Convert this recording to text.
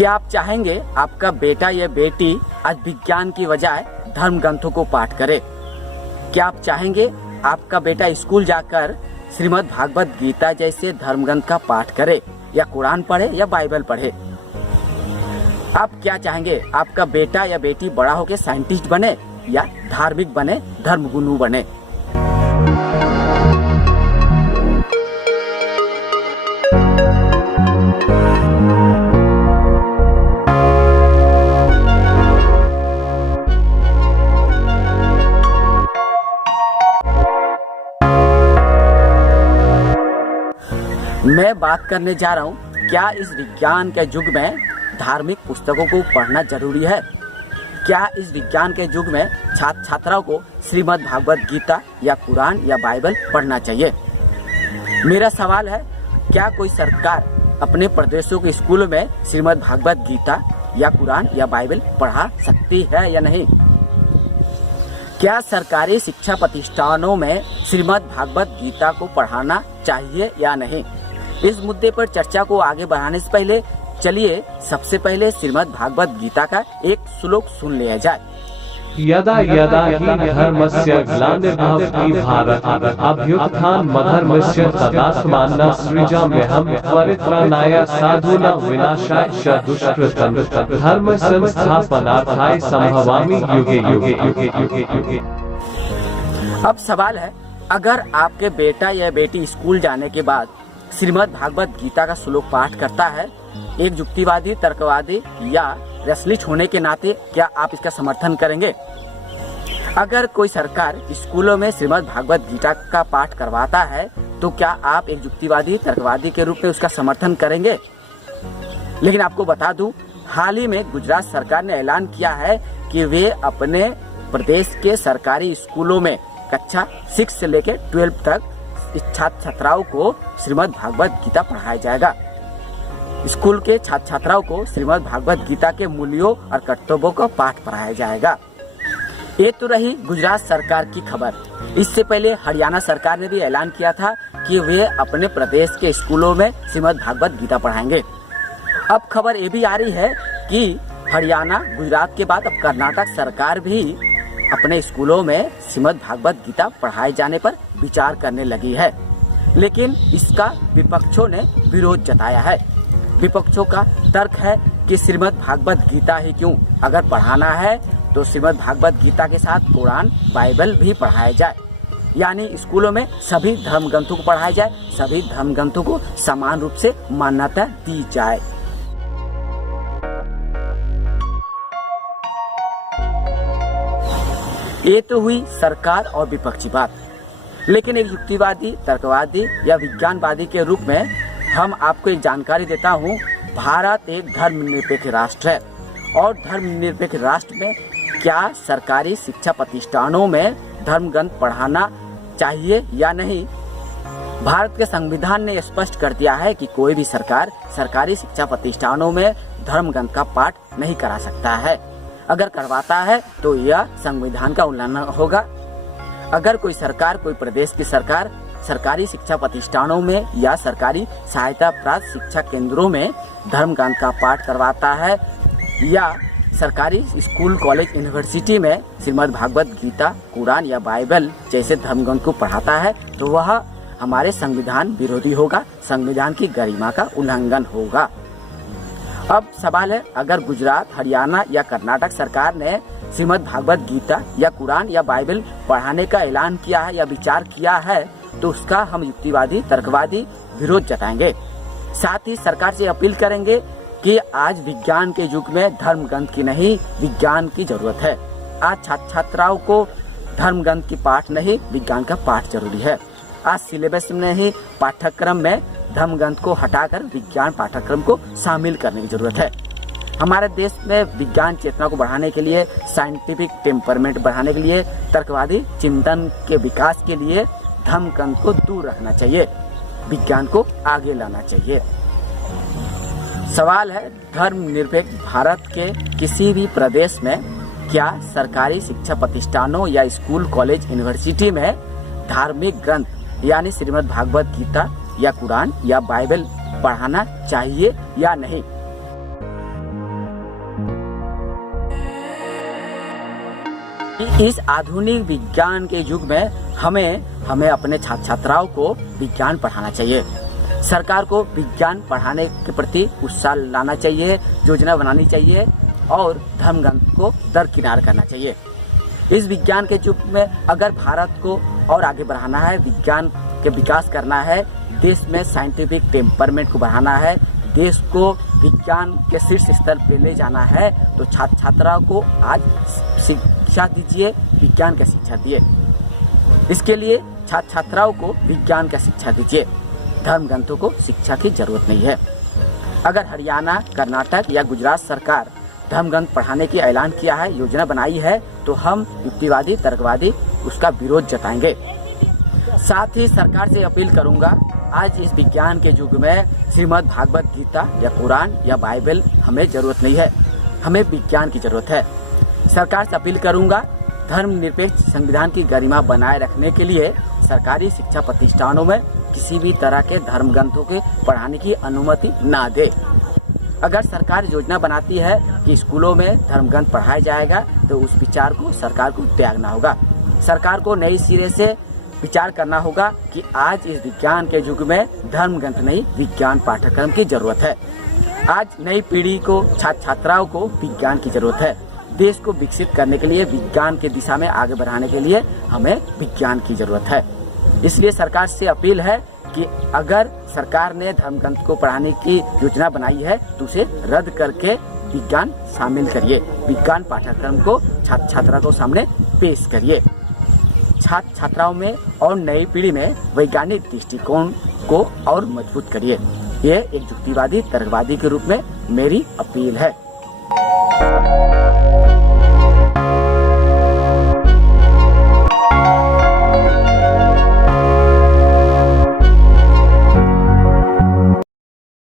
क्या आप चाहेंगे आपका बेटा या बेटी आज विज्ञान की बजाय धर्म ग्रंथों को पाठ करे? क्या आप चाहेंगे आपका बेटा स्कूल जाकर श्रीमद् भागवत गीता जैसे धर्म ग्रंथ का पाठ करे या कुरान पढ़े या बाइबल पढ़े? आप क्या चाहेंगे आपका बेटा या बेटी बड़ा होकर साइंटिस्ट बने या धार्मिक बने, धर्मगुरु बने? मैं बात करने जा रहा हूँ, क्या इस विज्ञान के युग में धार्मिक पुस्तकों को पढ़ना जरूरी है? क्या इस विज्ञान के युग में छात्र छात्राओं को श्रीमद् भागवत गीता या कुरान या बाइबल पढ़ना चाहिए? मेरा सवाल है, क्या कोई सरकार अपने प्रदेशों के स्कूलों में श्रीमद् भागवत गीता या कुरान या बाइबल पढ़ा सकती है या नहीं? क्या सरकारी शिक्षा प्रतिष्ठानों में श्रीमद् भागवत गीता को पढ़ाना चाहिए या नहीं? इस मुद्दे पर चर्चा को आगे बढ़ाने से पहले चलिए सबसे पहले श्रीमद् भागवत गीता का एक श्लोक सुन लिया जाए। यदा यदा हि धर्मस्य ग्लानिर्भवति भारत अभ्युत्थानमधर्मस्य तदात्मानं सृजाम्यहं परित्राणाय साधूनां विनाशाय च दुष्कृतं धर्म संस्थापनार्थाय संभवामि युगे युगे युगे युगे युगे। अब सवाल है, अगर आपके बेटा या बेटी स्कूल जाने के बाद श्रीमद् भागवत गीता का श्लोक पाठ करता है, एक युक्तिवादी, तर्कवादी या रसलिस्ट होने के नाते क्या आप इसका समर्थन करेंगे? अगर कोई सरकार स्कूलों में श्रीमद् भागवत गीता का पाठ करवाता है तो क्या आप एक युक्तिवादी, तर्कवादी के रूप में उसका समर्थन करेंगे? लेकिन आपको बता दूं, हाल ही में गुजरात सरकार ने ऐलान किया है कि वे अपने प्रदेश के सरकारी स्कूलों में कक्षा 6 से लेकर 12 तक छात्र छात्राओं को श्रीमद् भागवत गीता पढ़ाया जाएगा। स्कूल के छात्र छात्राओं को श्रीमद् भागवत गीता के मूल्यों और कर्तव्यों का पाठ पढ़ाया जाएगा। ये तो रही गुजरात सरकार की खबर। इससे पहले हरियाणा सरकार ने भी ऐलान किया था कि वे अपने प्रदेश के स्कूलों में श्रीमद् भागवत गीता पढ़ाएंगे। अब खबर ये भी आ रही है कि हरियाणा, गुजरात के बाद अब कर्नाटक सरकार भी अपने स्कूलों में श्रीमद् भागवत गीता पढ़ाए जाने पर विचार करने लगी है। लेकिन इसका विपक्षों ने विरोध जताया है। विपक्षों का तर्क है कि श्रीमद् भागवत गीता ही क्यों, अगर पढ़ाना है तो श्रीमद् भागवत गीता के साथ कुरान, बाइबल भी पढ़ाया जाए, यानी स्कूलों में सभी धर्म ग्रंथों को पढ़ाया जाए, सभी धर्म ग्रंथों को समान रूप से मान्यता दी जाए। ये तो हुई सरकार और विपक्षी बात। लेकिन एक युक्तिवादी, तर्कवादी या विज्ञानवादी के रूप में हम आपको एक जानकारी देता हूँ, भारत एक धर्मनिरपेक्ष राष्ट्र है और धर्मनिरपेक्ष राष्ट्र में क्या सरकारी शिक्षा प्रतिष्ठानों में धर्म ग्रंथ पढ़ाना चाहिए या नहीं? भारत के संविधान ने स्पष्ट कर दिया है कि कोई भी सरकार सरकारी शिक्षा प्रतिष्ठानों में धर्म ग्रंथ का पाठ नहीं करा सकता है। अगर करवाता है तो यह संविधान का उल्लंघन होगा। अगर कोई सरकार, कोई प्रदेश की सरकार सरकारी शिक्षा प्रतिष्ठानों में या सरकारी सहायता प्राप्त शिक्षा केंद्रों में धर्म ग्रंथ का पाठ करवाता है या सरकारी स्कूल, कॉलेज, यूनिवर्सिटी में श्रीमद् भागवत गीता, कुरान या बाइबल जैसे धर्म ग्रंथ को पढ़ाता है तो वह हमारे संविधान विरोधी होगा, संविधान की गरिमा का उल्लंघन होगा। अब सवाल है, अगर गुजरात, हरियाणा या कर्नाटक सरकार ने श्रीमद् भागवत गीता या कुरान या बाइबल पढ़ाने का ऐलान किया है या विचार किया है तो उसका हम युक्तिवादी, तर्कवादी विरोध जताएंगे। साथ ही सरकार से अपील करेंगे कि आज विज्ञान के युग में धर्म ग्रंथ की नहीं, विज्ञान की जरूरत है। आज छात्र छात्राओं को धर्म ग्रंथ की पाठ नहीं, विज्ञान का पाठ जरूरी है। आज सिलेबस में ही पाठ्यक्रम में धर्म ग्रंथ को हटाकर विज्ञान पाठ्यक्रम को शामिल करने की जरूरत है। हमारे देश में विज्ञान चेतना को बढ़ाने के लिए, साइंटिफिक टेम्परमेंट बढ़ाने के लिए, तर्कवादी चिंतन के विकास के लिए धर्म ग्रंथ को दूर रखना चाहिए, विज्ञान को आगे लाना चाहिए। सवाल है, धर्मनिरपेक्ष भारत के किसी भी प्रदेश में क्या सरकारी शिक्षा प्रतिष्ठानों या स्कूल, कॉलेज, यूनिवर्सिटी में धार्मिक ग्रंथ यानी श्रीमद् भागवत गीता या कुरान या बाइबल पढ़ाना चाहिए या नहीं? इस आधुनिक विज्ञान के युग में हमें अपने छात्र छात्राओं को विज्ञान पढ़ाना चाहिए। सरकार को विज्ञान पढ़ाने के प्रति उत्साह लाना चाहिए, योजना बनानी चाहिए और धर्मग्रंथ को दरकिनार करना चाहिए। इस विज्ञान के युग में अगर भारत को और आगे बढ़ाना है, विज्ञान के विकास करना है, देश में साइंटिफिक टेम्परमेंट को बढ़ाना है, देश को विज्ञान के शीर्ष स्तर पर ले जाना है, तो छात्र छात्राओं को आज शिक्षा दीजिए, विज्ञान की शिक्षा दिए। इसके लिए छात्र छात्राओं को विज्ञान की शिक्षा दीजिए, धर्म ग्रंथों को शिक्षा की जरूरत नहीं है। अगर हरियाणा, कर्नाटक या गुजरात सरकार धर्म ग्रंथ पढ़ाने की ऐलान किया है, योजना बनाई है, तो हम युक्तिवादी तर्कवादी उसका विरोध जताएंगे। साथ ही सरकार से अपील करूंगा, आज इस विज्ञान के युग में श्रीमद् भागवत गीता या कुरान या बाइबल हमें जरूरत नहीं है, हमें विज्ञान की जरूरत है। सरकार से अपील करूंगा, धर्मनिरपेक्ष संविधान की गरिमा बनाए रखने के लिए सरकारी शिक्षा प्रतिष्ठानों में किसी भी तरह के धर्म ग्रंथों के पढ़ाने की अनुमति ना दे। अगर सरकार योजना बनाती है कि स्कूलों में धर्म ग्रंथ पढ़ाया जाएगा, तो उस विचार को सरकार को त्यागना होगा। सरकार को नए सिरे से विचार करना होगा कि आज इस विज्ञान के युग में धर्म ग्रंथ नहीं, विज्ञान पाठ्यक्रम की जरूरत है। आज नई पीढ़ी को, छात्र छात्राओं को विज्ञान की जरूरत है। देश को विकसित करने के लिए, विज्ञान की दिशा में आगे बढ़ाने के लिए हमें विज्ञान की जरूरत है। इसलिए सरकार से अपील है कि अगर सरकार ने धर्म ग्रंथ को पढ़ाने की योजना बनाई है, तो उसे रद्द करके विज्ञान शामिल करिए, विज्ञान पाठ्यक्रम को छात्र छात्रा को सामने पेश करिए। छात्र छात्राओं में और नई पीढ़ी में वैज्ञानिक दृष्टिकोण को और मजबूत करिए। ये एक युक्तिवादी तर्कवादी के रूप में मेरी अपील है।